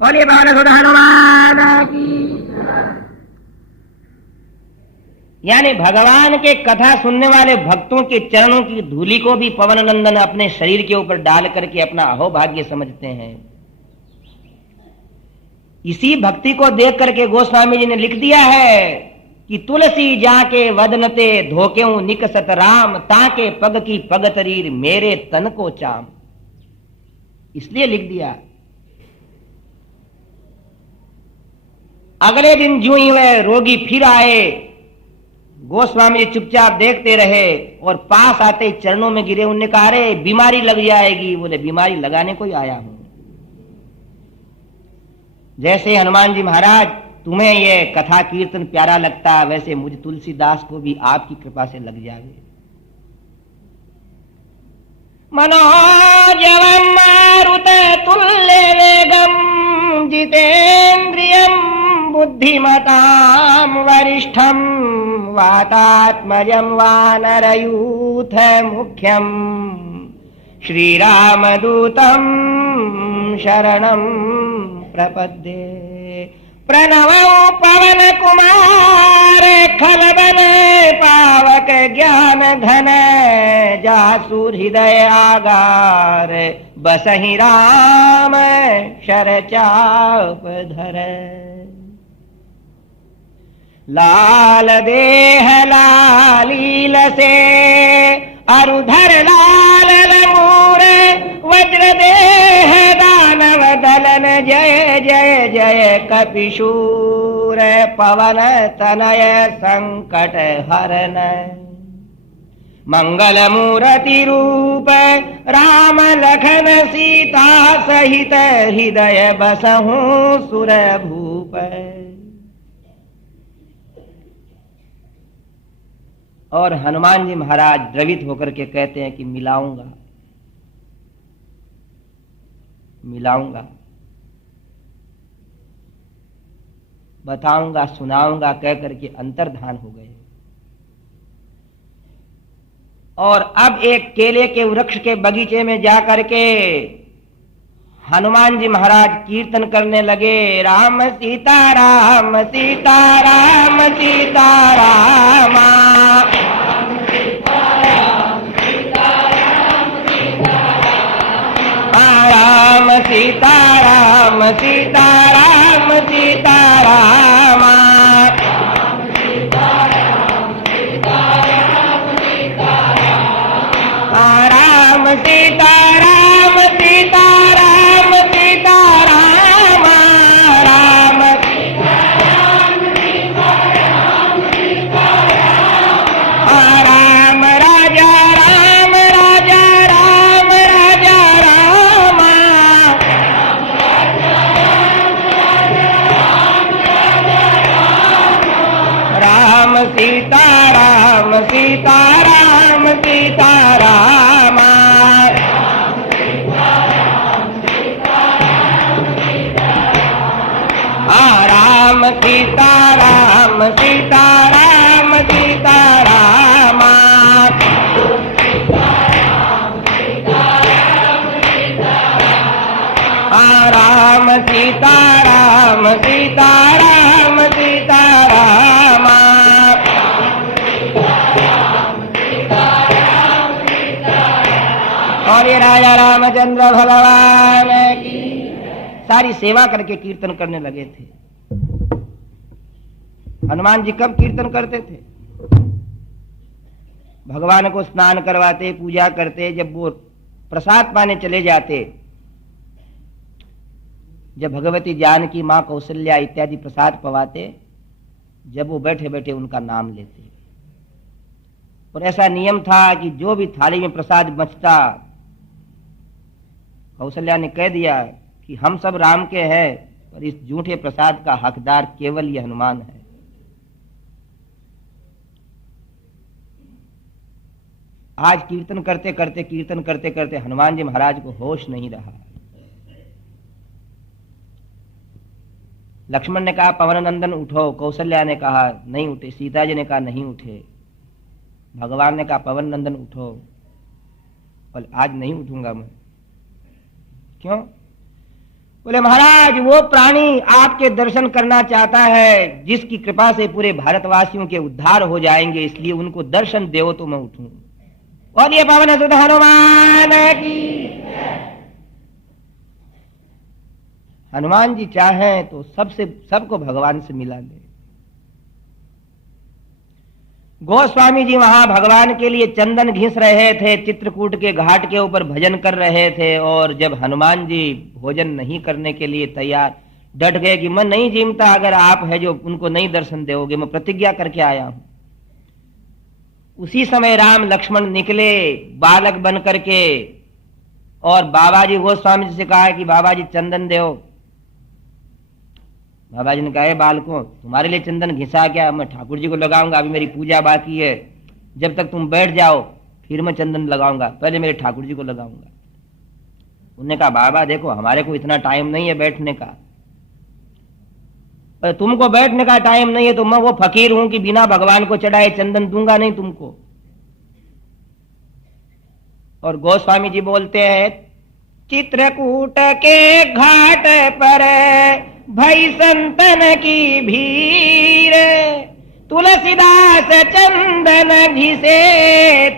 बोलिए पवन सुत हनुमान की। यानी भगवान के कथा सुनने वाले भक्तों के चरणों की धूलि को भी पवन नंदन अपने शरीर के ऊपर डाल करके अपना अहोभाग्य समझते हैं। इसी भक्ति को देख करके गोस्वामी जी ने लिख दिया है कि तुलसी जाके वदनते धोक्यों निकसत राम, ताके पग की पगतरीर मेरे तन को चाम। इसलिए लिख दिया। अगले दिन जो ही वह रोगी फिर आए, गोस्वामी जी चुपचाप देखते रहे और पास आते ही चरणों में गिरे। उन्होंने कहा अरे बीमारी लग जाएगी। बोले बीमारी लगाने को ही आया हूं। जैसे हनुमान जी महाराज तुम्हें ये कथा कीर्तन प्यारा लगता, वैसे मुझे तुलसीदास को भी आपकी कृपा से लग जावे। मनोजवम मारुत तुल्य वेगम जितेन्द्रियम बुद्धिमताम वरिष्ठम वातात्मजं वानरयूथ मुख्यम श्रीरामदूतं शरणं प्रपद्ये। प्रणवं पवन कुमार खलबन पावक ज्ञान घन, जासु हृदय आगार बसहि राम शरचाप धर। लाल देह लालील से अरुधर लाल लंगूर, वज्र देह दानव दलन जय जय जय कपिशूर। पवन तनय संकट हरन मंगल मूर्ति रूप, राम लखन सीता सहित हृदय बसहु सुर भूप। और हनुमान जी महाराज द्रवित होकर के कहते हैं कि मिलाऊंगा मिलाऊंगा, बताऊंगा सुनाऊंगा कह करके अंतर्धान हो गए। और अब एक केले के वृक्ष के बगीचे में जाकर के हनुमान जी महाराज कीर्तन करने लगे। राम सीता राम सीता राम सीता राम, राम सीता राम सीता राम सीता राम, राम सीता राम सीता राम सीता राम, राम राम राजा राम राजा राम राजा राम, राम सीता राम सीता राम सीता राम, राम सीता राम सीता राम सीता राम, राम सीता राम सीता राम सीता राम। और ये राजा रामचंद्र भगवान की सारी सेवा करके कीर्तन करने लगे थे। हनुमान जी कब कीर्तन करते थे? भगवान को स्नान करवाते, पूजा करते, जब वो प्रसाद पाने चले जाते, जब भगवती जानकी माँ कौशल्या इत्यादि प्रसाद पवाते, जब वो बैठे बैठे उनका नाम लेते। और ऐसा नियम था कि जो भी थाली में प्रसाद बचता, कौशल्या ने कह दिया कि हम सब राम के हैं, पर इस झूठे प्रसाद का हकदार केवल ये हनुमान है। आज कीर्तन करते करते हनुमान जी महाराज को होश नहीं रहा। लक्ष्मण ने कहा पवन नंदन उठो, कौशल्या ने कहा नहीं उठे, सीता जी ने कहा नहीं उठे, भगवान ने कहा पवन नंदन उठो, और आज नहीं उठूंगा मैं। क्यों? बोले महाराज वो प्राणी आपके दर्शन करना चाहता है जिसकी कृपा से पूरे भारतवासियों के उद्धार हो जाएंगे, इसलिए उनको दर्शन दो तो मैं उठूं। और ये पवन सुत हनुमान की। हनुमान जी चाहें तो सबको भगवान से मिला ले। गोस्वामी जी वहां भगवान के लिए चंदन घिस रहे थे, चित्रकूट के घाट के ऊपर भजन कर रहे थे, और जब हनुमान जी भोजन नहीं करने के लिए तैयार डट गए कि मैं नहीं जीमता अगर आप है जो उनको नहीं दर्शन दोगे, मैं प्रतिज्ञा करके आया हूं। उसी समय राम लक्ष्मण निकले बालक बन करके, और बाबा जी गोस्वामी जी से कहा कि बाबा जी चंदन दो। बाबा जी ने कहा बालकों तुम्हारे लिए चंदन घिसा क्या, मैं ठाकुर जी को लगाऊंगा, अभी मेरी पूजा बाकी है, जब तक तुम बैठ जाओ फिर मैं चंदन लगाऊंगा, पहले मेरे ठाकुर जी को लगाऊंगा। उन्होंने कहा बाबा देखो हमारे को इतना टाइम नहीं है बैठने का, पर तुमको बैठने का टाइम नहीं है तो मैं वो फकीर हूं कि बिना भगवान को चढ़ाए चंदन दूंगा नहीं तुमको। और गोस्वामी जी बोलते हैं चित्रकूट के घाट पर भई संतन की भीड़, तुलसीदास चंदन घिसे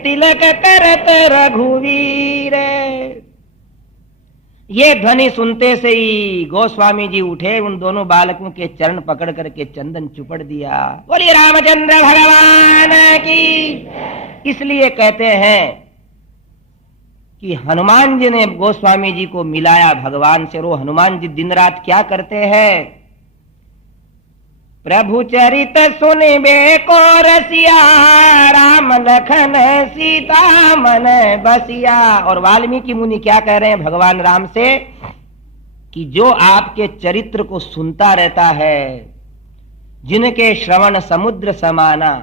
तिलक करत रघुवीर। ये ध्वनि सुनते से ही गोस्वामी जी उठे, उन दोनों बालकों के चरण पकड़ करके चंदन चुपड़ दिया। बोलिए रामचंद्र भगवान की। इसलिए कहते हैं कि हनुमान जी ने गोस्वामी जी को मिलाया भगवान से। रो हनुमान जी दिन रात क्या करते हैं, प्रभु चरित सुनिबे को रसिया, राम लखन सीता मन बसिया। और वाल्मीकि मुनि क्या कह रहे हैं भगवान राम से कि जो आपके चरित्र को सुनता रहता है, जिनके श्रवण समुद्र समाना,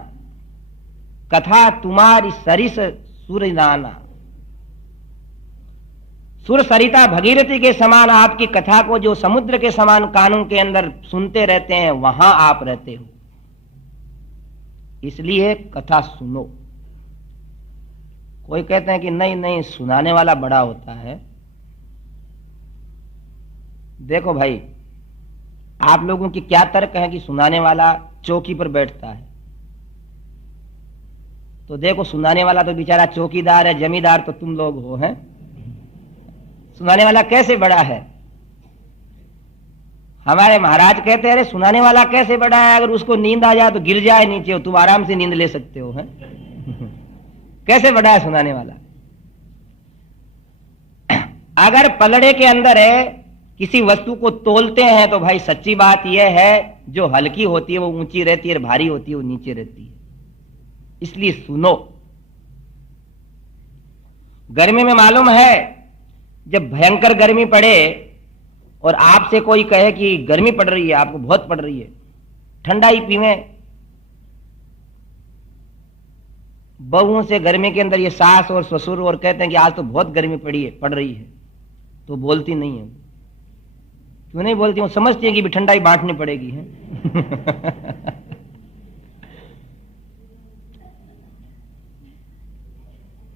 कथा तुम्हारी सरिस सुरनाना। सुर सरिता भगीरथी के समान आपकी कथा को जो समुद्र के समान कानों के अंदर सुनते रहते हैं, वहां आप रहते हो, इसलिए कथा सुनो। कोई कहते हैं कि नहीं नहीं सुनाने वाला बड़ा होता है। देखो भाई आप लोगों की क्या तर्क है कि सुनाने वाला चौकी पर बैठता है, तो देखो सुनाने वाला तो बेचारा चौकीदार है, जमींदार तो तुम लोग हो। हैं सुनाने वाला कैसे बड़ा है? हमारे महाराज कहते हैं अरे सुनाने वाला कैसे बड़ा है, अगर उसको नींद आ जाए तो गिर जाए नीचे, हो तुम आराम से नींद ले सकते हो। हैं कैसे बड़ा है सुनाने वाला? अगर पलड़े के अंदर है किसी वस्तु को तोलते हैं तो भाई सच्ची बात यह है जो हल्की होती है वो ऊंची रहती है, भारी होती है वो नीचे रहती है। इसलिए सुनो। गर्मी में मालूम है जब भयंकर गर्मी पड़े और आपसे कोई कहे कि गर्मी पड़ रही है, आपको बहुत पड़ रही है, ठंडा ही पीवे। बहुओं से गर्मी के अंदर ये सास और ससुर और कहते हैं कि आज तो बहुत गर्मी पड़ रही है, तो बोलती नहीं है। क्यों नहीं बोलती? वो समझती है कि भी ठंडाई बांटनी पड़ेगी। है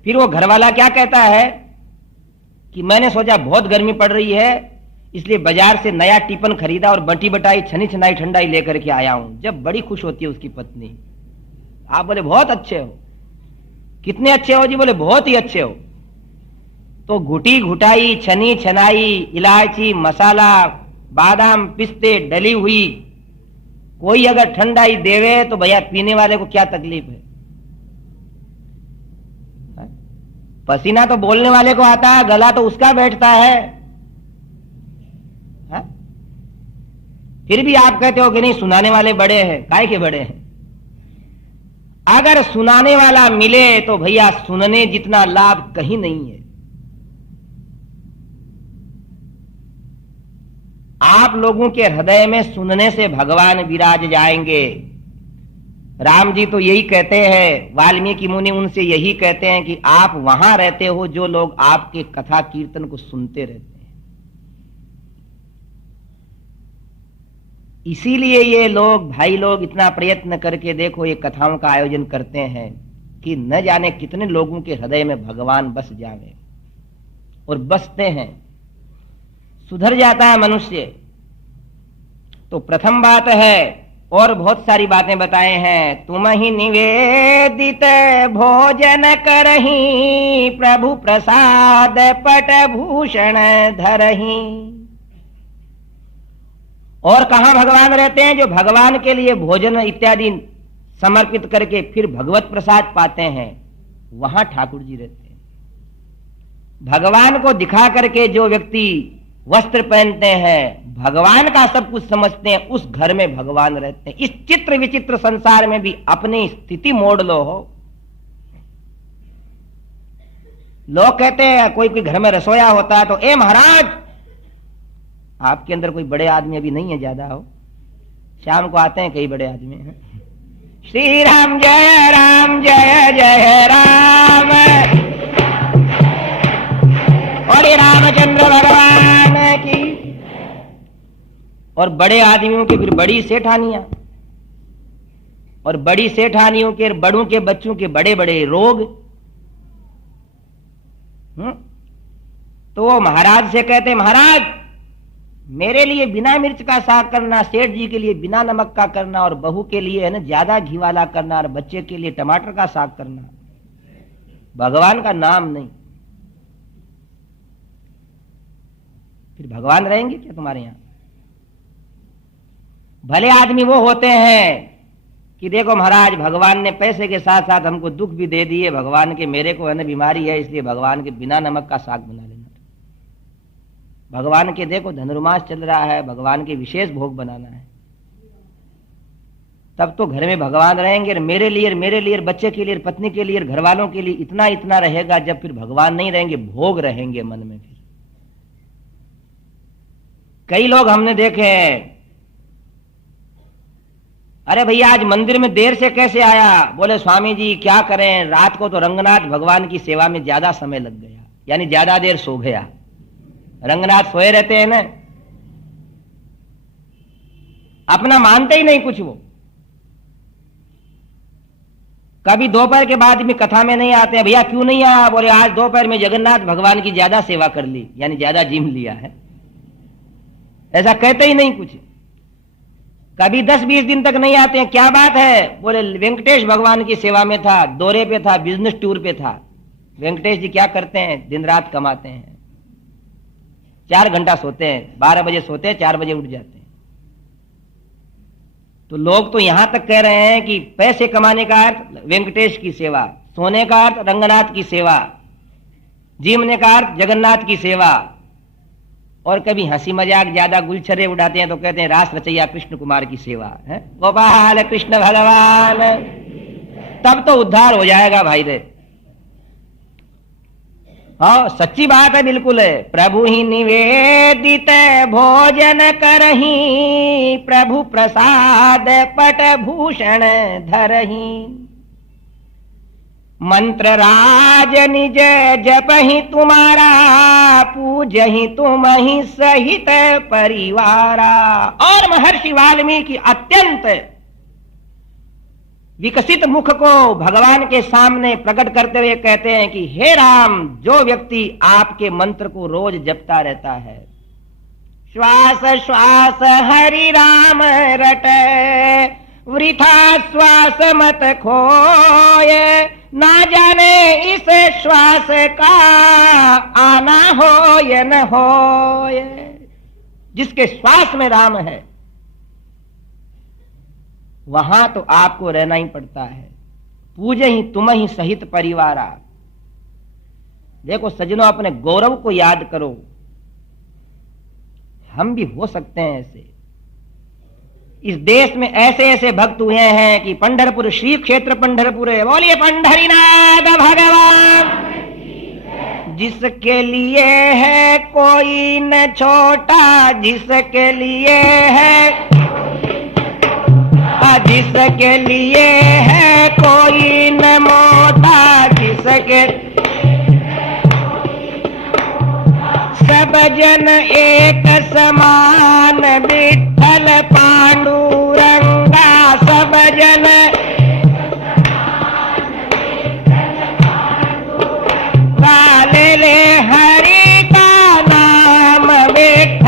फिर वो घरवाला क्या कहता है कि मैंने सोचा बहुत गर्मी पड़ रही है इसलिए बाजार से नया टिफिन खरीदा और बटी बटाई छनी छनाई ठंडाई लेकर के आया हूं। जब बड़ी खुश होती है उसकी पत्नी। आप बोले बहुत अच्छे हो। कितने अच्छे हो जी? बोले बहुत ही अच्छे हो। तो घुटी घुटाई छनी छनाई इलायची मसाला बादाम पिस्ते डली हुई कोई अगर ठंडाई देवे तो भैया पीने वाले को क्या तकलीफ है? पसीना तो बोलने वाले को आता है, गला तो उसका बैठता है। हा? फिर भी आप कहते हो कि नहीं सुनाने वाले बड़े हैं। काहे के बड़े हैं? अगर सुनाने वाला मिले तो भैया सुनने जितना लाभ कहीं नहीं है। आप लोगों के हृदय में सुनने से भगवान विराज जाएंगे। राम जी तो यही कहते हैं, वाल्मीकि मुनि उनसे यही कहते हैं कि आप वहां रहते हो जो लोग आपके कथा कीर्तन को सुनते रहते हैं। इसीलिए ये लोग भाई लोग इतना प्रयत्न करके देखो ये कथाओं का आयोजन करते हैं कि न जाने कितने लोगों के हृदय में भगवान बस जावे। और बसते हैं। सुधर जाता है मनुष्य। तो प्रथम बात है, और बहुत सारी बातें बताए हैं, तुम ही निवेदित भोजन करही, प्रभु प्रसाद पट भूषण धरही। और कहां भगवान रहते हैं? जो भगवान के लिए भोजन इत्यादि समर्पित करके फिर भगवत प्रसाद पाते हैं, वहां ठाकुर जी रहते हैं। भगवान को दिखा करके जो व्यक्ति वस्त्र पहनते हैं, भगवान का सब कुछ समझते हैं, उस घर में भगवान रहते हैं। इस चित्र विचित्र संसार में भी अपनी स्थिति मोड़ लो हो। लोग कहते हैं, कोई कोई घर में रसोया होता है तो ए महाराज, आपके अंदर कोई बड़े आदमी अभी नहीं है ज्यादा हो, शाम को आते हैं कई बड़े आदमी हैं, श्री राम जय जय राम, और ये रामचंद्र भगवान की। और बड़े आदमियों की फिर बड़ी सेठानियां, और बड़ी सेठानियों के बड़ों के बच्चों के बड़े बड़े रोग। तो वो महाराज से कहते, महाराज मेरे लिए बिना मिर्च का साग करना, सेठ जी के लिए बिना नमक का करना, और बहू के लिए है ना ज्यादा घी वाला करना, और बच्चे के लिए टमाटर का साग करना, भगवान का नाम नहीं। फिर भगवान रहेंगे क्या तुम्हारे यहां? भले आदमी वो होते हैं कि देखो महाराज, भगवान ने पैसे के साथ साथ हमको दुख भी दे दिए, भगवान के मेरे को है ना बीमारी है, इसलिए भगवान के बिना नमक का साग बना लेना। भगवान के देखो धनुर्मास चल रहा है, भगवान के विशेष भोग बनाना है, तब तो घर में भगवान रहेंगे। मेरे लिए, बच्चे के लिए, पत्नी के लिए, घर वालों के लिए इतना इतना रहेगा। जब फिर भगवान नहीं रहेंगे, भोग रहेंगे मन में। फिर कई लोग हमने देखे हैं, अरे भैया आज मंदिर में देर से कैसे आया? बोले स्वामी जी क्या करें, रात को तो रंगनाथ भगवान की सेवा में ज्यादा समय लग गया, यानी ज्यादा देर सो गया। रंगनाथ सोए रहते हैं ना, अपना मानते ही नहीं कुछ। वो कभी दोपहर के बाद भी कथा में नहीं आते हैं, भैया क्यों नहीं आया? बोले आज दोपहर में जगन्नाथ भगवान की ज्यादा सेवा कर ली, यानी ज्यादा जिम लिया है। ऐसा कहते ही नहीं कुछ। कभी 10-20 दिन तक नहीं आते हैं, क्या बात है? बोले वेंकटेश भगवान की सेवा में था, दौरे पे था, बिजनेस टूर पे था। वेंकटेश जी क्या करते हैं? दिन रात कमाते हैं, 4 घंटा सोते हैं, 12 बजे सोते हैं, 4 बजे उठ जाते हैं। तो लोग तो यहां तक कह रहे हैं कि पैसे कमाने का अर्थ वेंकटेश की सेवा, सोने का अर्थ रंगनाथ की सेवा, जीवने का अर्थ जगन्नाथ की सेवा। और कभी हंसी मजाक ज्यादा गुलछरे उड़ाते हैं तो कहते हैं रास रचैया कृष्ण कुमार की सेवा है, गोपाल कृष्ण भगवान। तब तो उद्धार हो जाएगा भाई रे। हाँ सच्ची बात है, बिल्कुल है। प्रभु ही निवेदित भोजन करही, प्रभु प्रसाद पट भूषण धरही। मंत्र राज निज जपहि तुम्हारा, पूजहि तुम ही सहित परिवारा। और महर्षि वाल्मीकि अत्यंत विकसित मुख को भगवान के सामने प्रकट करते हुए कहते हैं कि हे राम, जो व्यक्ति आपके मंत्र को रोज जपता रहता है, श्वास श्वास हरि राम रटे, वृथा श्वास मत खोए, ना जाने इस श्वास का आना हो या न हो। जिसके श्वास में राम है वहां तो आपको रहना ही पड़ता है। पूजे ही तुम ही सहित परिवारा। देखो सज्जनों, अपने गौरव को याद करो, हम भी हो सकते हैं ऐसे। इस देश में ऐसे ऐसे भक्त हुए हैं कि पंढरपुर, श्री क्षेत्र पंढरपुर है, बोलिए पंढरीनाथ भगवान। जिसके लिए है कोई न छोटा, जिसके लिए है, जिसके लिए है कोई न मोटा, जिसके सब जन एक समान, विठ्ठल पांडुरंगा सब जन। ले हरि का नाम, विठ्ठल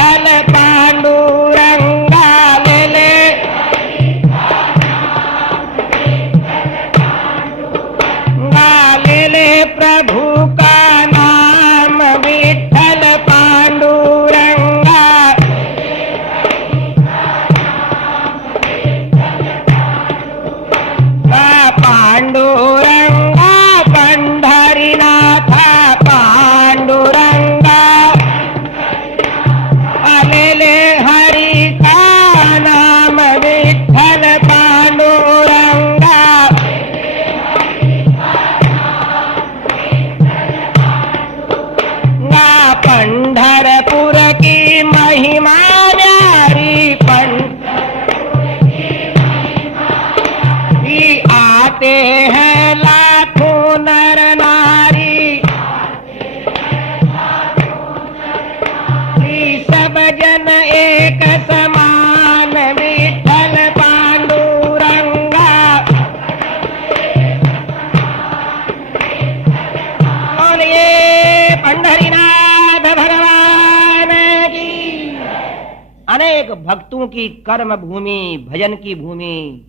अनेक भक्तों की कर्म भूमि, भजन की भूमि,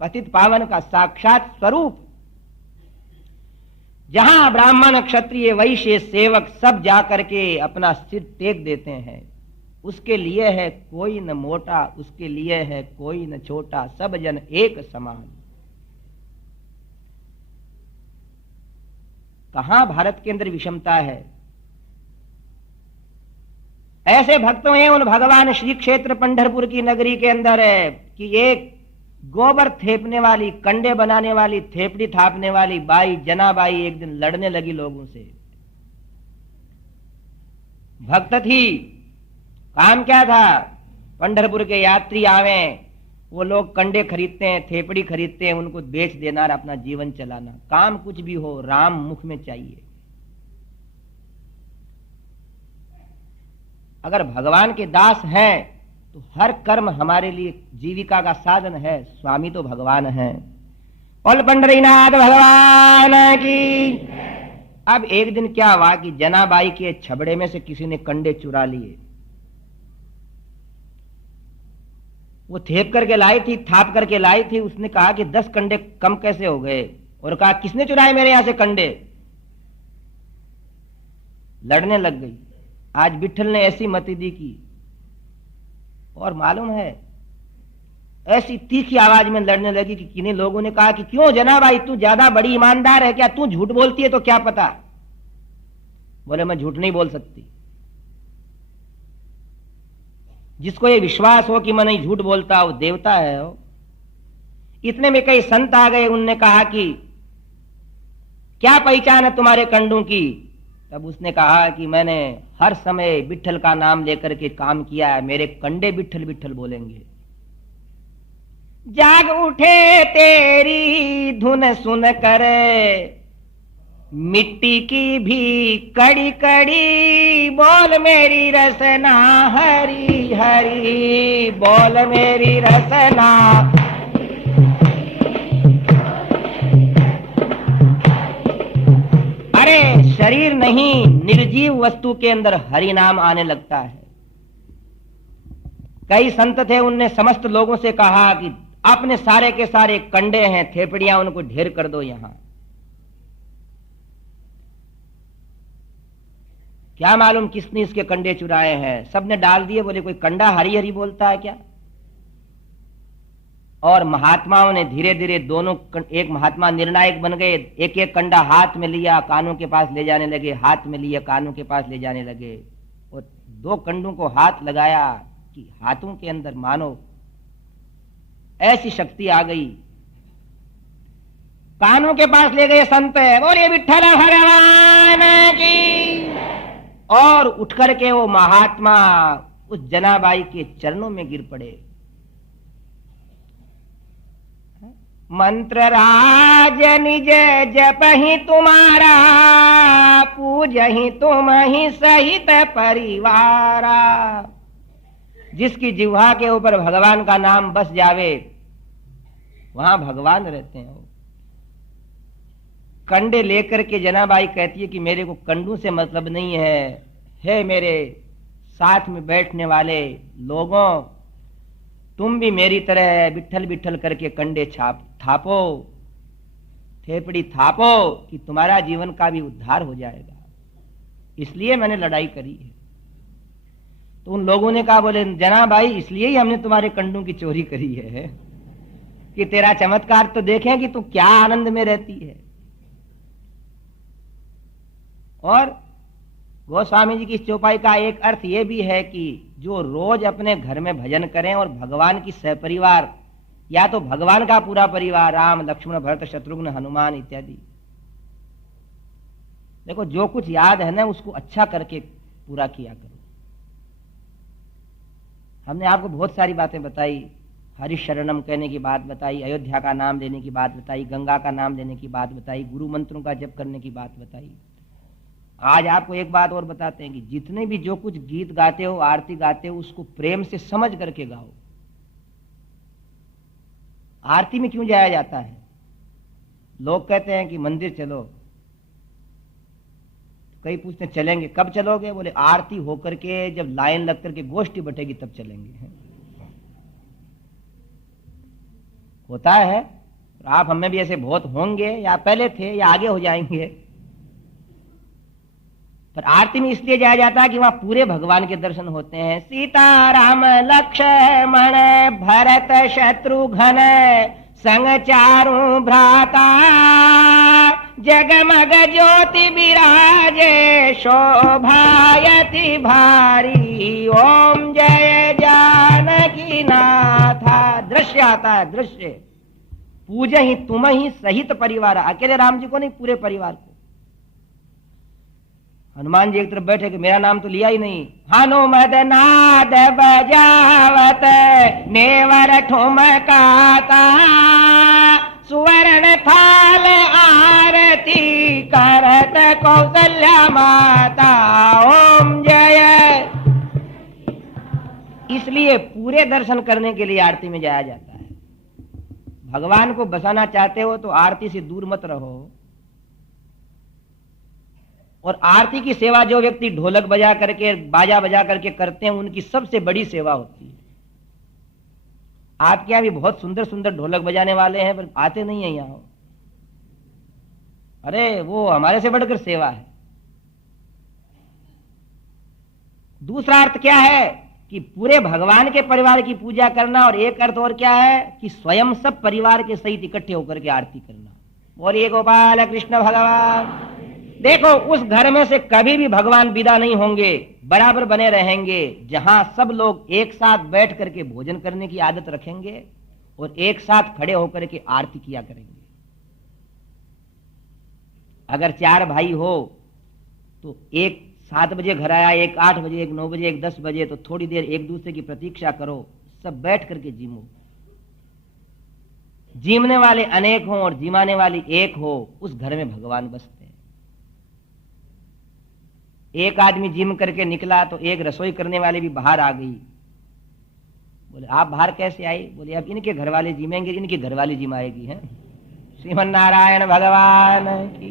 पतित पावन का साक्षात स्वरूप, जहां ब्राह्मण क्षत्रिय वैश्य सेवक सब जाकर के अपना सिर टेक देते हैं, उसके लिए है कोई न मोटा, उसके लिए है कोई न छोटा, सब जन एक समान। कहां भारत के अंदर विषमता है? ऐसे भक्तों हैं उन भगवान श्री क्षेत्र पंढरपुर की नगरी के अंदर है कि एक गोबर थेपने वाली, कंडे बनाने वाली, थेपड़ी थापने वाली बाई, जनाबाई एक दिन लड़ने लगी लोगों से। भक्त थी, काम क्या था? पंढरपुर के यात्री आवे, वो लोग कंडे खरीदते हैं, थेपड़ी खरीदते हैं, उनको बेच देना और अपना जीवन चलाना। काम कुछ भी हो, राम मुख में चाहिए। अगर भगवान के दास हैं तो हर कर्म हमारे लिए जीविका का साधन है। स्वामी तो भगवान है। बोल पंडरीनाथ भगवान की। अब एक दिन क्या हुआ कि जनाबाई के छबड़े में से किसी ने कंडे चुरा लिए। वो थेप करके लाई थी, थाप करके लाई थी। उसने कहा कि 10 कंडे कम कैसे हो गए? और कहा किसने चुराए मेरे यहां से कंडे? लड़ने लग गई। आज विठल ने ऐसी मति दी की, और मालूम है ऐसी तीखी आवाज में लड़ने लगी कि किन्हीं लोगों ने कहा कि क्यों जनाबाई, तू ज्यादा बड़ी ईमानदार है क्या? तू झूठ बोलती है तो क्या पता? बोले मैं झूठ नहीं बोल सकती। जिसको ये विश्वास हो कि मैं नहीं झूठ बोलता, वो देवता है। वो इतने में कई संत आ गए। उनने कहा कि क्या पहचान है तुम्हारे कंडों की? तब उसने कहा कि मैंने हर समय विठल का नाम लेकर के काम किया है, मेरे कंडे विठल विठल बोलेंगे। जाग उठे तेरी धुन सुन कर, मिट्टी की भी कड़ी कड़ी, बोल मेरी रसना हरी हरी, बोल मेरी रसना। अरे शरीर नहीं, निर्जीव वस्तु के अंदर हरि नाम आने लगता है। कई संत थे, उनने समस्त लोगों से कहा कि अपने सारे के सारे कंडे हैं, थेपड़ियां, उनको ढेर कर दो यहां। क्या मालूम किसने इसके कंडे चुराए हैं? सबने डाल दिए। बोले कोई कंडा हरी हरी बोलता है क्या? और महात्माओं ने धीरे धीरे दोनों, एक महात्मा निर्णायक बन गए। एक एक कंडा हाथ में लिया, कानों के पास ले जाने लगे, हाथ में लिया, कानों के पास ले जाने लगे। और 2 कंडों को हाथ लगाया कि हाथों के अंदर मानो ऐसी शक्ति आ गई। कानों के पास ले गए संत, बोलिए विठ्ठल भगवान की। और उठ करके वो महात्मा उस जनाबाई के चरणों में गिर पड़े। मंत्र राज निज जपहि तुम्हारा, पूजहि तुम ही सहित परिवारा। जिसकी जिह्वा के ऊपर भगवान का नाम बस जावे, वहां भगवान रहते हैं। कंडे लेकर के जनाबाई कहती है कि मेरे को कंडों से मतलब नहीं है मेरे साथ में बैठने वाले लोगों, तुम भी मेरी तरह बिठल बिठल करके कंडे थापो, थेपड़ी थापो, कि तुम्हारा जीवन का भी उद्धार हो जाएगा। इसलिए मैंने लड़ाई करी है। तो उन लोगों ने कहा, बोले जनाबाई इसलिए ही हमने तुम्हारे कंडों की चोरी करी है कि तेरा चमत्कार तो देखें कि तू क्या आनंद में रहती है। और गोस्वामी जी की इस चौपाई का एक अर्थ यह भी है कि जो रोज अपने घर में भजन करें और भगवान की सहपरिवार, या तो भगवान का पूरा परिवार, राम लक्ष्मण भरत शत्रुघ्न हनुमान इत्यादि, देखो जो कुछ याद है ना उसको अच्छा करके पूरा किया करो। हमने आपको बहुत सारी बातें बताई, हरिशरणम कहने की बात बताई, अयोध्या का नाम लेने की बात बताई, गंगा का नाम लेने की बात बताई, गुरु मंत्रों का जप करने की बात बताई। आज आपको एक बात और बताते हैं कि जितने भी जो कुछ गीत गाते हो, आरती गाते हो, उसको प्रेम से समझ करके गाओ। आरती में क्यों जाया जाता है? लोग कहते हैं कि मंदिर चलो, कई पूछते चलेंगे, कब चलोगे? बोले आरती होकर के, जब लाइन लग करके गोष्ठी बैठेगी तब चलेंगे। होता है, आप हमें भी ऐसे बहुत होंगे, या पहले थे या आगे हो जाएंगे। पर आरती में इसलिए जाया जाता है कि वहां पूरे भगवान के दर्शन होते हैं। सीता राम लक्ष्मण भरत शत्रुघ्न संग चारों भ्राता, जगमग ज्योति विराजे शोभायति भारी, ओम जय जानकी नाथा। दृश्य आता है, दृश्य। पूजे ही तुम ही सहित परिवार, अकेले राम जी को नहीं, पूरे परिवार को। हनुमान जी एक तरफ बैठे कि मेरा नाम तो लिया ही नहीं। हनुमद नाद बजावत नेवर ठुमकाता, सुवर्ण थाल आरती करत कौशल्या माता, ओम जय। इसलिए पूरे दर्शन करने के लिए आरती में जाया जाता है। भगवान को बसाना चाहते हो तो आरती से दूर मत रहो। और आरती की सेवा जो व्यक्ति ढोलक बजा करके, बाजा बजा करके करते हैं, उनकी सबसे बड़ी सेवा होती है। आपके यहां भी बहुत सुंदर सुंदर ढोलक बजाने वाले हैं, पर आते नहीं है यहां। अरे वो हमारे से बढ़कर सेवा है। दूसरा अर्थ क्या है कि पूरे भगवान के परिवार की पूजा करना, और एक अर्थ और क्या है कि स्वयं सब परिवार के सहित इकट्ठे होकर के आरती करना। और ये गोपाल कृष्ण भगवान, देखो उस घर में से कभी भी भगवान विदा नहीं होंगे, बराबर बने रहेंगे, जहां सब लोग एक साथ बैठ करके भोजन करने की आदत रखेंगे और एक साथ खड़े होकर के आरती किया करेंगे। अगर 4 भाई हो तो एक 7 बजे घर आया, एक 8 बजे, एक 9 बजे, एक 10 बजे, तो थोड़ी देर एक दूसरे की प्रतीक्षा करो, सब बैठ करके जीमो। जीमने वाले अनेक हो और जिमाने वाली एक हो, उस घर में भगवान बसते हैं। एक आदमी जिम करके निकला तो एक रसोई करने वाले भी बाहर आ गई। बोले आप बाहर कैसे आई? बोले अब इनके घर वाले जिमेंगे, इनकी घरवाली जिमाएगी। है श्रीमन नारायण भगवान की।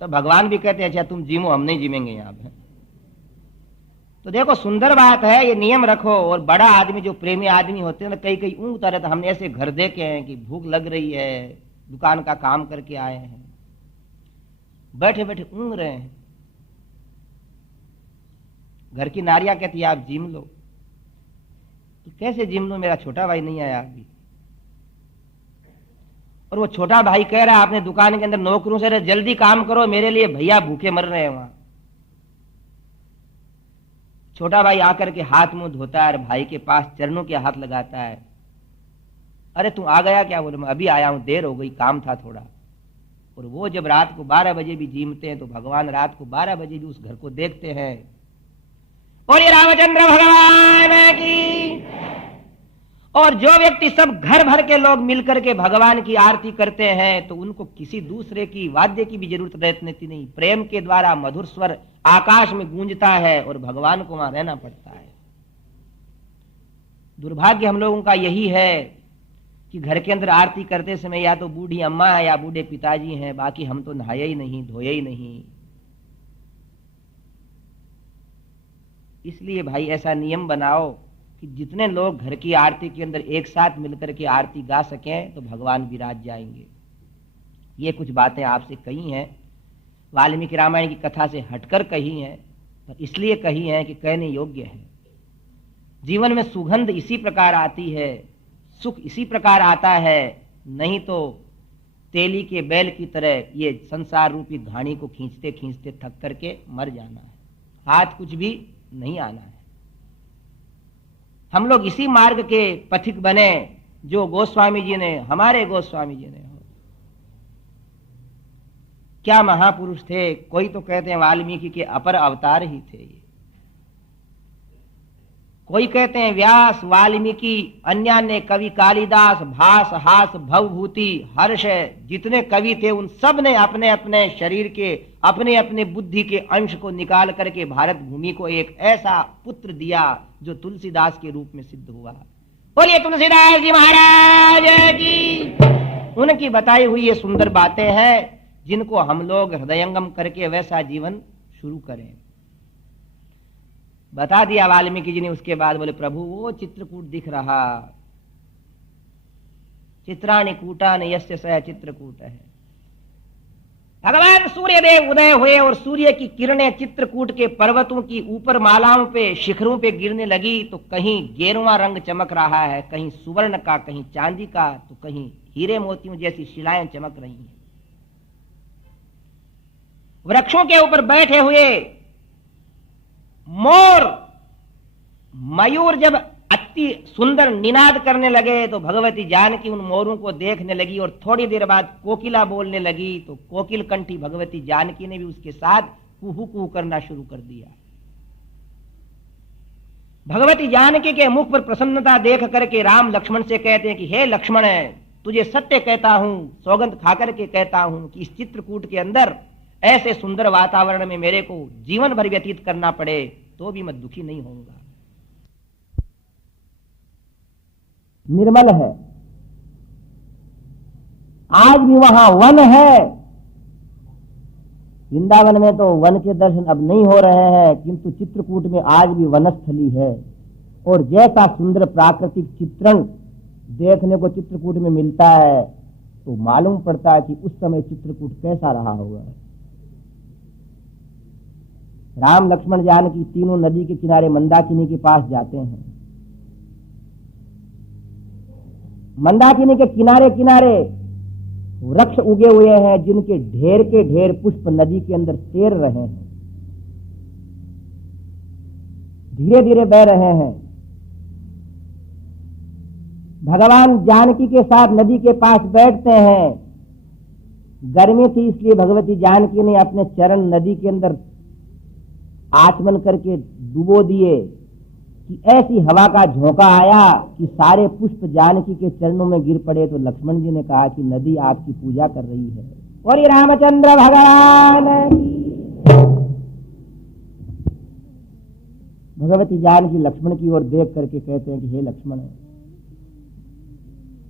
तो भगवान भी कहते हैं अच्छा तुम जिमो, हम नहीं जिमेंगे यहाँ पे। तो देखो सुंदर बात है, ये नियम रखो। और बड़ा आदमी जो प्रेमी आदमी होते हैं ना, कई कई ऊँघता रहता। हमने ऐसे घर देखे हैं कि भूख लग रही है, दुकान का काम करके आए हैं, बैठे बैठे ऊँघ रहे हैं। घर की नारियां कहती है आप जिम लो। तो कैसे जिम लो, मेरा छोटा भाई नहीं आया अभी। और वो छोटा भाई कह रहा है आपने दुकान के अंदर नौकरों से जल्दी काम करो, मेरे लिए भैया भूखे मर रहे हैं वहां। छोटा भाई आकर के हाथ मुंह धोता है और भाई के पास चरणों के हाथ लगाता है। अरे तू आ गया क्या? बोले मैं अभी आया हूं, देर हो गई, काम था थोड़ा। और वो जब रात को 12 बजे भी जीमते हैं तो भगवान रात को 12 बजे भी उस घर को देखते हैं। और ये रामचंद्र भगवान की। और जो व्यक्ति सब घर भर के लोग मिलकर के भगवान की आरती करते हैं तो उनको किसी दूसरे की वाद्य की भी जरूरत रहती नहीं। प्रेम के द्वारा मधुर स्वर आकाश में गूंजता है और भगवान को वहां रहना पड़ता है। दुर्भाग्य हम लोगों का यही है कि घर के अंदर आरती करते समय या तो बूढ़ी अम्मा है या बूढ़े पिताजी हैं, बाकी हम तो नहाए ही नहीं, धोए ही नहीं। इसलिए भाई ऐसा नियम बनाओ कि जितने लोग घर की आरती के अंदर एक साथ मिलकर के आरती गा सकें तो भगवान विराज जाएंगे। ये कुछ बातें आपसे कही हैं, वाल्मीकि रामायण की कथा से हटकर कही हैं, पर इसलिए कही हैं कि कहने योग्य है। जीवन में सुगंध इसी प्रकार आती है, सुख इसी प्रकार आता है, नहीं तो तेली के बैल की तरह ये संसार रूपी घानी को खींचते खींचते थक करके मर जाना है, हाथ कुछ भी नहीं आना है। हम लोग इसी मार्ग के पथिक बने जो गोस्वामी जी ने, हमारे गोस्वामी जी ने। क्या महापुरुष थे, कोई तो कहते हैं वाल्मीकि के अपर अवतार ही थे ये। कोई कहते हैं व्यास, वाल्मीकि, अन्य कवि कालिदास, भास, हास, भवभूति, हर्ष, जितने कवि थे उन सब ने अपने अपने शरीर के, अपने अपने बुद्धि के अंश को निकाल करके भारत भूमि को एक ऐसा पुत्र दिया जो तुलसीदास के रूप में सिद्ध हुआ। बोलिए तुलसीदास जी महाराज की। उनकी बताई हुई ये सुंदर बातें हैं जिनको हम लोग हृदयंगम करके वैसा जीवन शुरू करें। बता दिया वाल्मीकि जी ने। उसके बाद बोले प्रभु वो चित्रकूट दिख रहा, चित्राणि कूटानि यस्य स चित्रकूट है। भगवान सूर्यदेव उदय हुए और सूर्य की किरणें चित्रकूट के पर्वतों की ऊपर मालाओं पे शिखरों पे गिरने लगी तो कहीं गेरुआ रंग चमक रहा है, कहीं सुवर्ण का, कहीं चांदी का, तो कहीं हीरे मोतियों जैसी शिलाएं चमक रही हैं। वृक्षों के ऊपर बैठे हुए मोर मयूर जब अति सुंदर निनाद करने लगे तो भगवती जानकी उन मोरों को देखने लगी और थोड़ी देर बाद कोकिला बोलने लगी तो कोकिल कंठी भगवती जानकी ने भी उसके साथ कुहू कुहू करना शुरू कर दिया। भगवती जानकी के मुख पर प्रसन्नता देख करके राम लक्ष्मण से कहते हैं कि हे लक्ष्मण, तुझे सत्य कहता हूं, सौगंध खाकर के कहता हूं कि इस चित्रकूट के अंदर ऐसे सुंदर वातावरण में मेरे को जीवन भर व्यतीत करना पड़े तो भी मैं दुखी नहीं होऊंगा। निर्मल है, आज भी वहां वन है। वृंदावन में तो वन के दर्शन अब नहीं हो रहे हैं, किंतु चित्रकूट में आज भी वनस्थली है। और जैसा सुंदर प्राकृतिक चित्रण देखने को चित्रकूट में मिलता है तो मालूम पड़ता है कि उस समय चित्रकूट कैसा रहा होगा। राम लक्ष्मण जानकी तीनों नदी के किनारे मंदाकिनी के पास जाते हैं। मंदाकिनी के किनारे किनारे वृक्ष उगे हुए हैं जिनके ढेर के ढेर पुष्प नदी के अंदर तैर रहे हैं, धीरे धीरे बह रहे हैं। भगवान जानकी के साथ नदी के पास बैठते हैं। गर्मी थी इसलिए भगवती जानकी ने अपने चरण नदी के अंदर आचमन करके डुबो दिए कि ऐसी हवा का झोंका आया कि सारे पुष्प जानकी के चरणों में गिर पड़े। तो लक्ष्मण जी ने कहा कि नदी आपकी पूजा कर रही है। और ये रामचंद्र भगवान भगवती जानकी लक्ष्मण की ओर देख करके कहते हैं कि हे लक्ष्मण,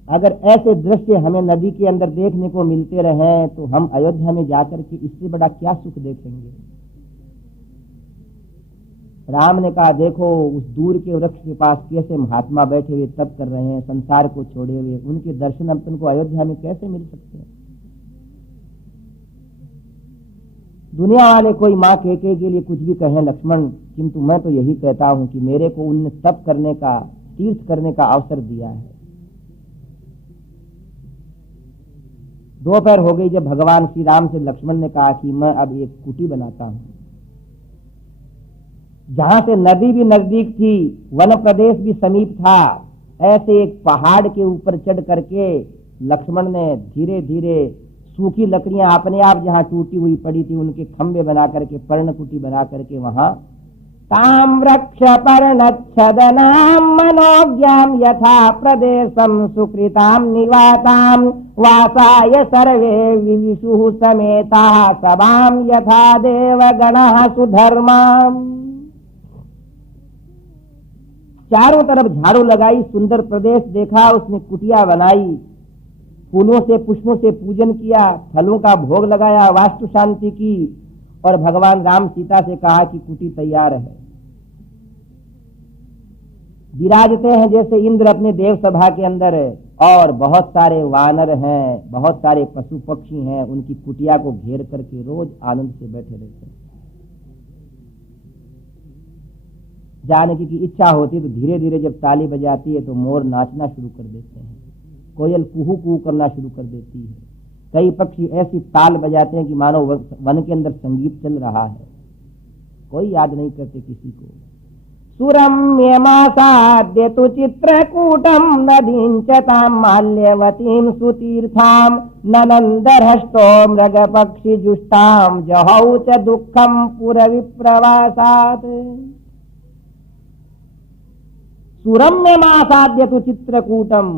अगर ऐसे दृश्य हमें नदी के अंदर देखने को मिलते रहे तो हम अयोध्या में जाकर के इससे बड़ा क्या सुख देखेंगे। राम ने कहा देखो उस दूर के वृक्ष के पास कैसे महात्मा बैठे हुए तप कर रहे हैं, संसार को छोड़े हुए, उनके दर्शन अपन को अयोध्या में कैसे मिल सकते हैं। दुनिया वाले कोई माँ के लिए कुछ भी कहें लक्ष्मण, किंतु मैं तो यही कहता हूं कि मेरे को उनने तप करने का, तीर्थ करने का अवसर दिया है। दोपहर हो गई जब भगवान श्री राम से लक्ष्मण ने कहा कि मैं अब एक कुटी बनाता हूं। जहां से नदी भी नजदीक थी, वन प्रदेश भी समीप था, ऐसे एक पहाड़ के ऊपर चढ़ करके लक्ष्मण ने धीरे धीरे सूखी लकड़ियां अपने आप जहां टूटी हुई पड़ी थी उनके खंबे बना करके, पर्णकुटी बना करके वहां ताम वृक्ष पर्णच्छदनाम मनोज्ञाम यथा प्रदेशम सुकृताम निवाताम वासाय सर्वे विविशुः समेताः सभाम यथा देवगणः सुधर्माम। चारों तरफ झाड़ू लगाई, सुंदर प्रदेश देखा, उसमें कुटिया बनाई, फूलों से पुष्पों से पूजन किया, फलों का भोग लगाया, वास्तु शांति की और भगवान राम सीता से कहा कि कुटी तैयार है। विराजते हैं जैसे इंद्र अपने देव सभा के अंदर और बहुत सारे वानर हैं, बहुत सारे पशु पक्षी हैं, उनकी कुटिया को घेर करके रोज आनंद से बैठे रहते हैं। जानकी की इच्छा होती है तो धीरे धीरे जब ताली बजाती है तो मोर नाचना शुरू कर देते हैं, कोयल कुहू कुहू करना शुरू कर देती है, कई पक्षी ऐसी ताल बजाते हैं कि मानो वन के अंदर संगीत चल रहा है। कोई याद नहीं करते किसी को। सुरम्यमासाद्य तु चित्रकूटम नदीं च तां माल्यवतीं सुतीर्थां ननन्दहृष्टो मृगपक्षि जुष्टां जहौ च दुःखं पुरविप्रवासात्। सुरम्यमासाद्य तु चित्रकूटम,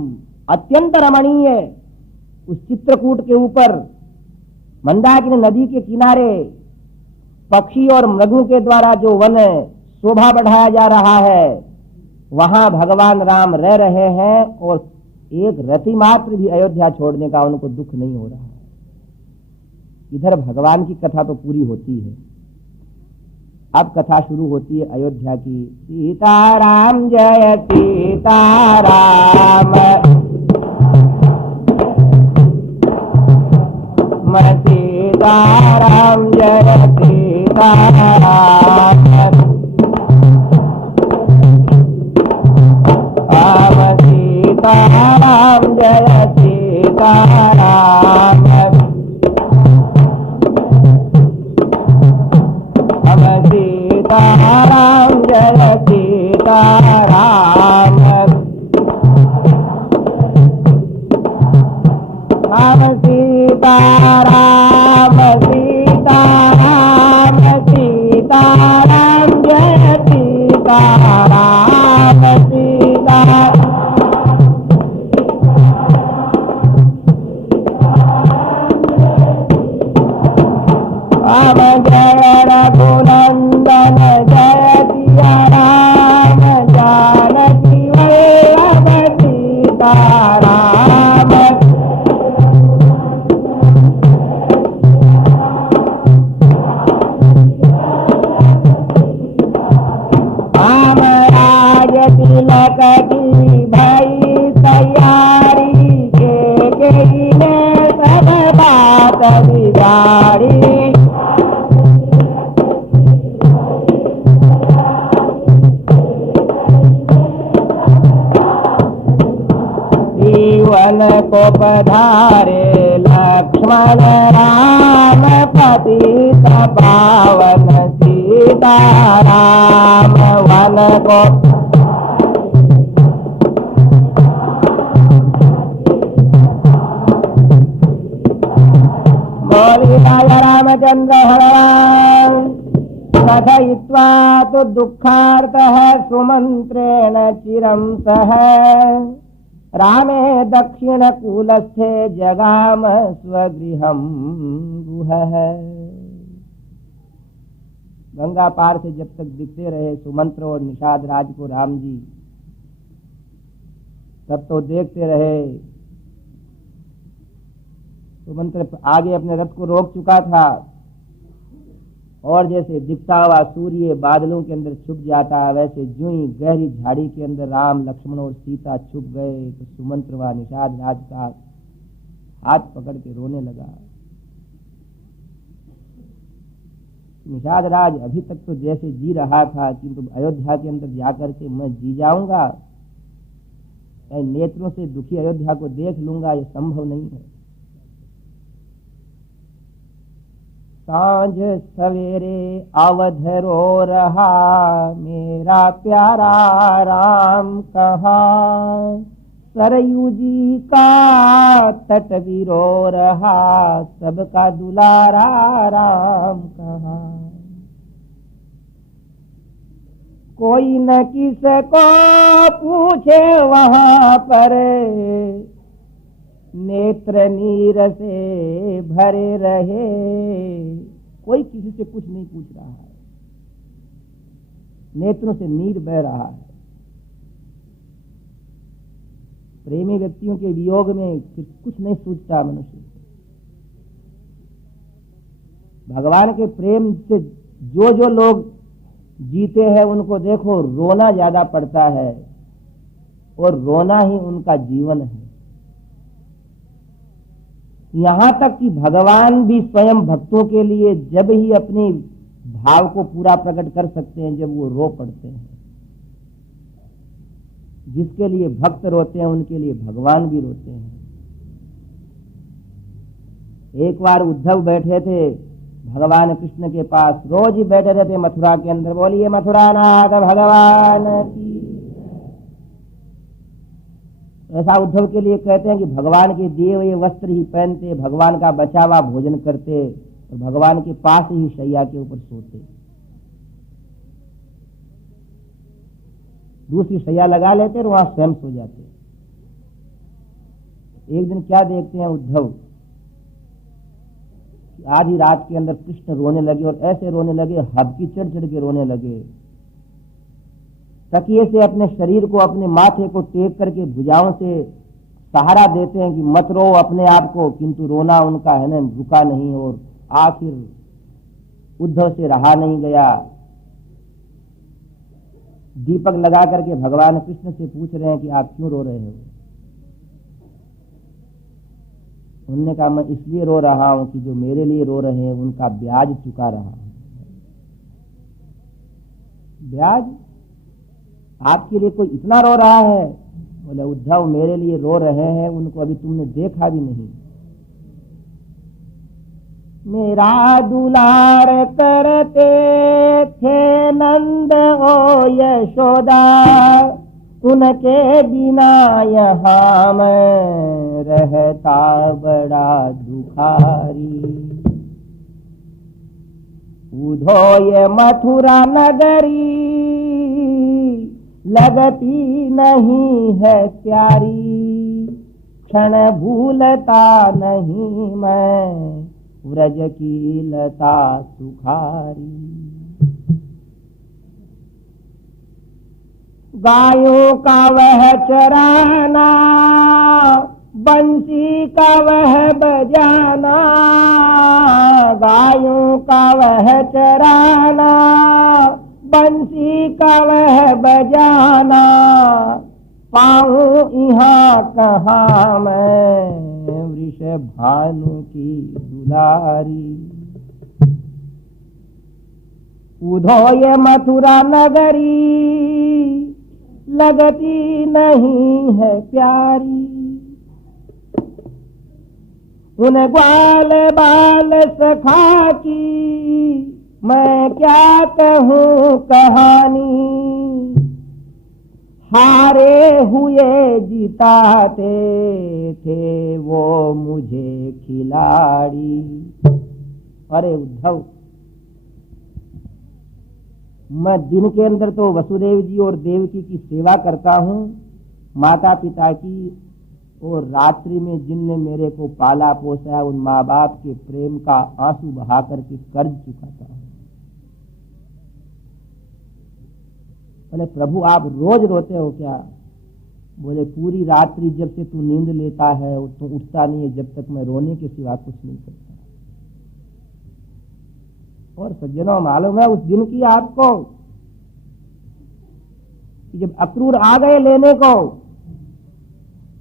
अत्यंत रमणीय उस चित्रकूट के ऊपर मंदाकिनी नदी के किनारे पक्षी और मृगों के द्वारा जो वन शोभा बढ़ाया जा रहा है, वहां भगवान राम रह रहे हैं और एक रति मात्र भी अयोध्या छोड़ने का उनको दुख नहीं हो रहा है। इधर भगवान की कथा तो पूरी होती है। अब कथा शुरू होती है अयोध्या की। सीताराम जय सीताराम, सीताराम जय सीताराम, सीताराम जय सीताराम, सीताराम जय सीताराम, सीताराम सीताराम सीताराम जय सीताराम, सीताराम जय रघुनंदन जय सिया राम, जानकी वल्लभ सीताराम, राज तिलक की भई तैयारी, के गई ने सब बात बिगाड़ी, जीवन को पधारे लक्ष्मण राम, पतित पावन सीताराम, वन को बोली राजा रामचंद्र भगवान, कथयित्वा तो दुःखार्तः सुमंत्रेण चिरं सह, रामे दक्षिणकूलस्थे जगाम स्वगृहं गुहः। गंगा पार से जब तक दिखते रहे सुमंत्र और निषाद राज को राम जी, तब तो देखते रहे। सुमंत्र आगे अपने रथ को रोक चुका था और जैसे दिखता हुआ सूर्य बादलों के अंदर छुप जाता है, वैसे जो ही गहरी झाड़ी के अंदर राम लक्ष्मण और सीता छुप गए तो सुमंत्र व निषाद राज का हाथ पकड़ के रोने लगा। निषाद राज अभी तक तो जैसे जी रहा था, किंतु अयोध्या के अंदर जाकर के मैं जी जाऊंगा, नेत्रों से दुखी अयोध्या को देख लूंगा, ये संभव नहीं है। सांझ सवेरे अवध रो रहा, मेरा प्यारा राम कहाँ, सरयू जी का तट भी रो रहा, सबका दुलारा राम कहाँ। कोई न किसको पूछे वहां पर, नेत्र नीर से भरे रहे, कोई किसी से कुछ नहीं पूछ रहा है, नेत्रों से नीर बह रहा है। प्रेमी व्यक्तियों के वियोग में कुछ नहीं सूझता मनुष्य। भगवान के प्रेम से जो जो लोग जीते हैं उनको देखो रोना ज्यादा पड़ता है और रोना ही उनका जीवन है। यहां तक कि भगवान भी स्वयं भक्तों के लिए जब ही अपने भाव को पूरा प्रकट कर सकते हैं जब वो रो पड़ते हैं। जिसके लिए भक्त रोते हैं उनके लिए भगवान भी रोते हैं। एक बार उद्धव बैठे थे भगवान कृष्ण के पास, रोज ही बैठे रहते मथुरा के अंदर। बोलिए मथुरा नाथ भगवान की। ऐसा उद्धव के लिए कहते हैं कि भगवान के दिए हुए वस्त्र ही पहनते, भगवान का बचा हुआ भोजन करते और भगवान के पास ही शैया के ऊपर सोते। दूसरी शैया लगा लेते और वहां स्वयं सो जाते। एक दिन क्या देखते हैं उद्धव, आधी रात के अंदर कृष्ण रोने लगे और ऐसे रोने लगे, हबकी चढ़ चढ़ के रोने लगे। तकिए से अपने शरीर को, अपने माथे को टेक करके भुजाओं से सहारा देते हैं कि मत रो अपने आप को, किंतु रोना उनका है ना रुका नहीं और आखिर उद्धव से रहा नहीं गया। दीपक लगा करके भगवान कृष्ण से पूछ रहे हैं कि आप क्यों रो रहे हो। उन्होंने कहा मैं इसलिए रो रहा हूं कि जो मेरे लिए रो रहे हैं उनका ब्याज चुका रहा हूं। ब्याज? आपके लिए कोई इतना रो रहा है? बोले उद्धव मेरे लिए रो रहे हैं, उनको अभी तुमने देखा भी नहीं। मेरा दुलार करते थे नंद ओ यशोदा, उनके बिना यहाँ मैं रहता बड़ा दुखारी। उधो ये मथुरा नगरी लगती नहीं है प्यारी, क्षण भूलता नहीं मैं व्रज की लता सुखारी। गायों का वह चराना, बंसी का वह बजाना, गायों का वह चराना, बंसी का वह बजाना, पाऊं यहाँ कहाँ मैं वृषभानु की दुलारी। उधो ये मथुरा नगरी लगती नहीं है प्यारी, उन ग्वाल बाल सखा की मैं क्या कहूँ कहानी। हारे हुए जिताते थे वो मुझे खिलाड़ी। अरे उद्धव, मैं दिन के अंदर तो वसुदेव जी और देवकी की सेवा करता हूँ, माता पिता की, और रात्रि में जिनने मेरे को पाला पोसा उन माँ बाप के प्रेम का आंसू बहा करके कर्ज चुकाता हूँ। बोले प्रभु आप रोज रोते हो क्या? बोले पूरी रात्रि जब से तू नींद लेता है तो उठता नहीं है जब तक मैं रोने के सिवा कुछ नहीं करता। और सज्जनों मालूम है उस दिन की आपको कि जब अक्रूर आ गए लेने को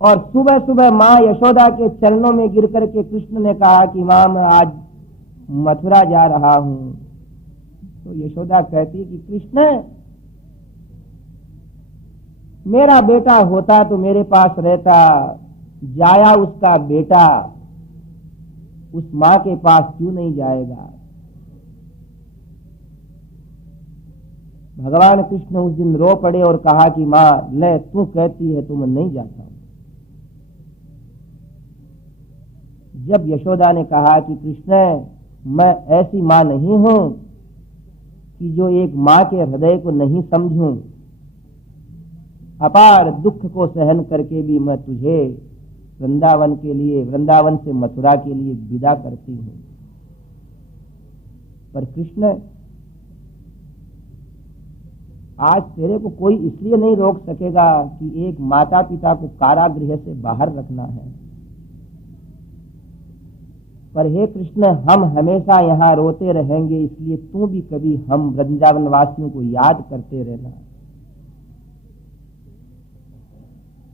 और सुबह सुबह माँ यशोदा के चरणों में गिर करके कृष्ण ने कहा कि माँ मैं आज मथुरा जा रहा हूं, तो यशोदा कहती कि कृष्ण मेरा बेटा होता तो मेरे पास रहता, जाया उसका बेटा उस माँ के पास क्यों नहीं जाएगा। भगवान कृष्ण उस दिन रो पड़े और कहा कि माँ ले तू कहती है तो मैं नहीं जाता हूं। जब यशोदा ने कहा कि कृष्ण मैं ऐसी माँ नहीं हूं कि जो एक माँ के हृदय को नहीं समझूं, अपार दुख को सहन करके भी मैं तुझे वृंदावन के लिए, वृंदावन से मथुरा के लिए विदा करती हूं। पर कृष्ण आज तेरे को कोई इसलिए नहीं रोक सकेगा कि एक माता पिता को कारागृह से बाहर रखना है, पर हे कृष्ण हम हमेशा यहाँ रोते रहेंगे, इसलिए तू भी कभी हम वृंदावन वासियों को याद करते रहना।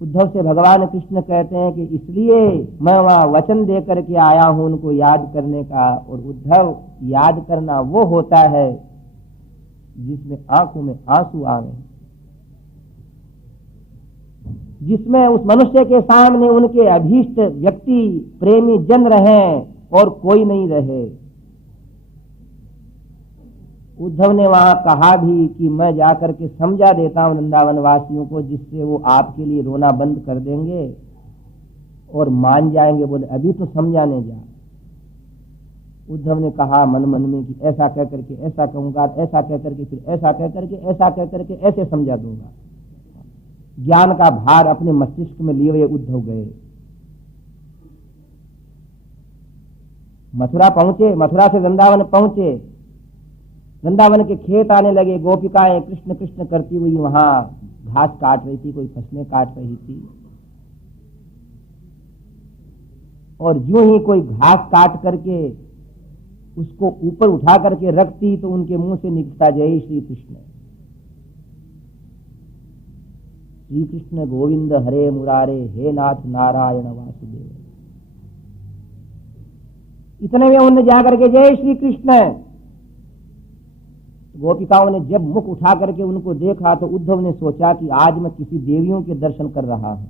उद्धव से भगवान कृष्ण कहते हैं कि इसलिए मैं वहां वचन दे करके आया हूं उनको याद करने का। और उद्धव याद करना वो होता है जिसमें आंखों में आंसू आवे, जिसमें उस मनुष्य के सामने उनके अभीष्ट व्यक्ति प्रेमी जन रहें और कोई नहीं रहे। उद्धव ने वहां कहा भी कि मैं जाकर के समझा देता हूं वृंदावन वासियों को, जिससे वो आपके लिए रोना बंद कर देंगे और मान जाएंगे। बोले अभी तो समझाने जा। उद्धव ने कहा मन मन में कि ऐसा कह करके ऐसा कहूंगा, ऐसा कह करके फिर ऐसा कह करके ऐसा कह करके ऐसे समझा दूंगा। ज्ञान का भार अपने मस्तिष्क में लिए हुए उद्धव गए। मथुरा पहुंचे, मथुरा से वृंदावन पहुंचे। वृंदावन के खेत आने लगे, गोपिकाएं कृष्ण कृष्ण करती हुई वहां घास काट रही थी, कोई फसलें काट रही थी। और यूं ही कोई घास काट करके उसको ऊपर उठा करके रखती तो उनके मुंह से निकलता जय श्री कृष्ण। श्री कृष्ण गोविंद हरे मुरारे, हे नाथ नारायण वासुदेव। इतने में उन्होंने जाकर के जय श्री कृष्ण। गोपिकाओं ने जब मुख उठा करके उनको देखा तो उद्धव ने सोचा कि आज मैं किसी देवियों के दर्शन कर रहा हूं।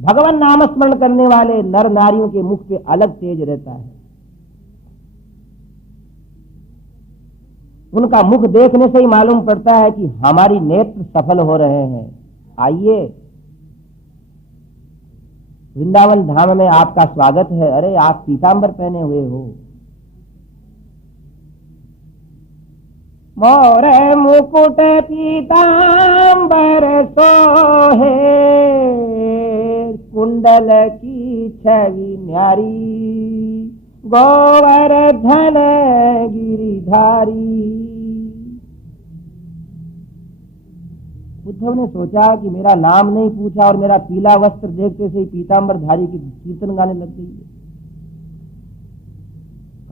भगवान नाम स्मरण करने वाले नर नारियों के मुख पे अलग तेज रहता है। उनका मुख देखने से ही मालूम पड़ता है कि हमारी नेत्र सफल हो रहे हैं। आइए, वृंदावन धाम में आपका स्वागत है। अरे आप पीतांबर पहने हुए हो। मोर मुकुट पीतांबर सोहे, कुंडल की छवि न्यारी, गोवर्धन गिरिधारी। उद्धव ने सोचा कि मेरा नाम नहीं पूछा और मेरा पीला वस्त्र देखते से ही पीतांबरधारी की कीर्तन गाने लग गई है।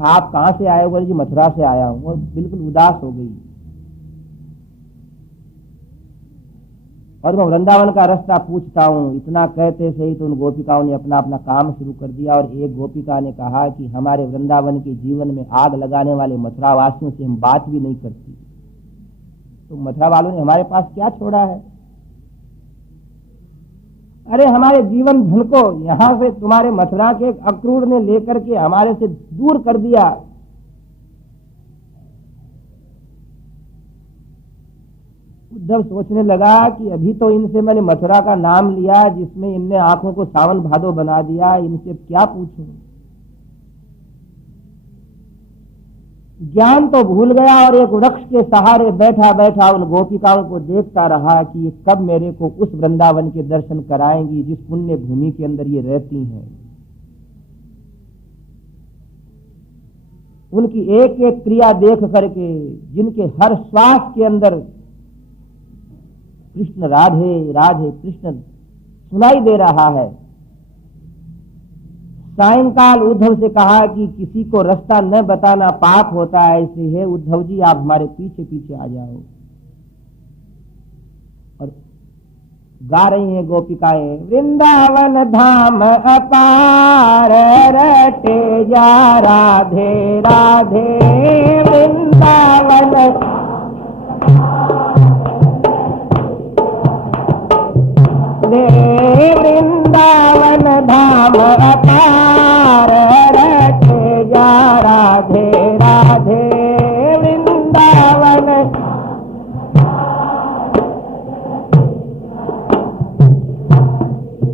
आप कहां से आए हो? बोले जी मथुरा से आया हूं। वो बिल्कुल उदास हो गई और मैं वृंदावन का रास्ता पूछता हूं। इतना कहते से ही तो उन गोपिकाओं ने अपना अपना काम शुरू कर दिया और एक गोपिका ने कहा कि हमारे वृंदावन के जीवन में आग लगाने वाले मथुरा वासियों से हम बात भी नहीं करती। तो मथुरा वालों ने हमारे पास क्या छोड़ा है? अरे हमारे जीवन धन को यहां से तुम्हारे मथुरा के अक्रूर ने लेकर के हमारे से दूर कर दिया। उद्धव सोचने लगा कि अभी तो इनसे मैंने मथुरा का नाम लिया जिसमें इनने आंखों को सावन भादो बना दिया, इनसे क्या पूछूं। ज्ञान तो भूल गया और एक वृक्ष के सहारे बैठा बैठा उन गोपिकाओं को देखता रहा कि ये कब मेरे को उस वृंदावन के दर्शन कराएंगी जिस पुण्य भूमि के अंदर ये रहती हैं। उनकी एक एक क्रिया देख करके, जिनके हर श्वास के अंदर कृष्ण राधे राधे कृष्ण सुनाई दे रहा है। सायंकाल उद्धव से कहा कि किसी को रास्ता न बताना पाप होता है, ऐसे है उद्धव जी आप हमारे पीछे पीछे आ जाओ। और गा रही हैं गोपिकाएं, वृंदावन धाम अपार रटे जा राधे राधे, वृंदावन वृंदावन धाम अपार रटे जा राधे राधे, वृंदावन।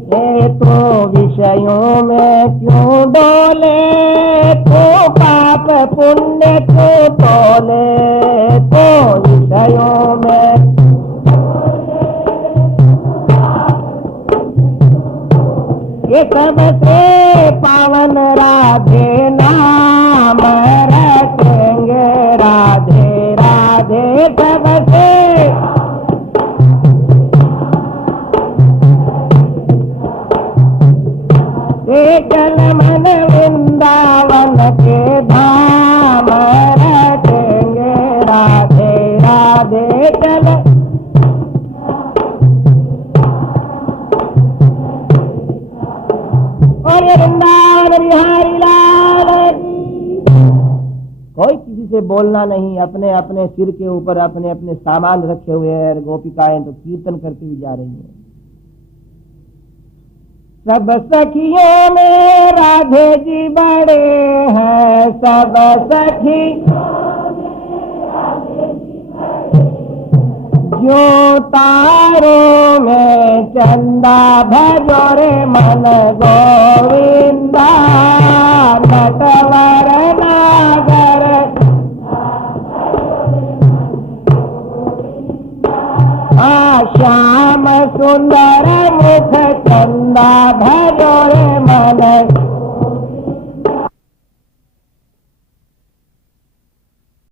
ये तो विषयों में क्यों डोले, तो पाप पुण्य क्यों तोले, तो विषयों में ये सबसे पावन राधे नाम रखेंगे, राधे राधे सबसे। चल मन वृंदावन के धाम रखेंगे, राधे राधे चल। और ये वृंदावन बिहारी लाल की। कोई किसी से बोलना नहीं, अपने अपने सिर के ऊपर अपने अपने सामान रखे हुए हैं। गोपिकाएं तो कीर्तन करती हुई जा रही हैं। सब सखियों में राधे जी बड़े हैं, सब सखी जो तारों में चंदा भजो रे मन गोविंदा, नटवर नागर श्याम सुंदर मुख चंदा भजो रे मन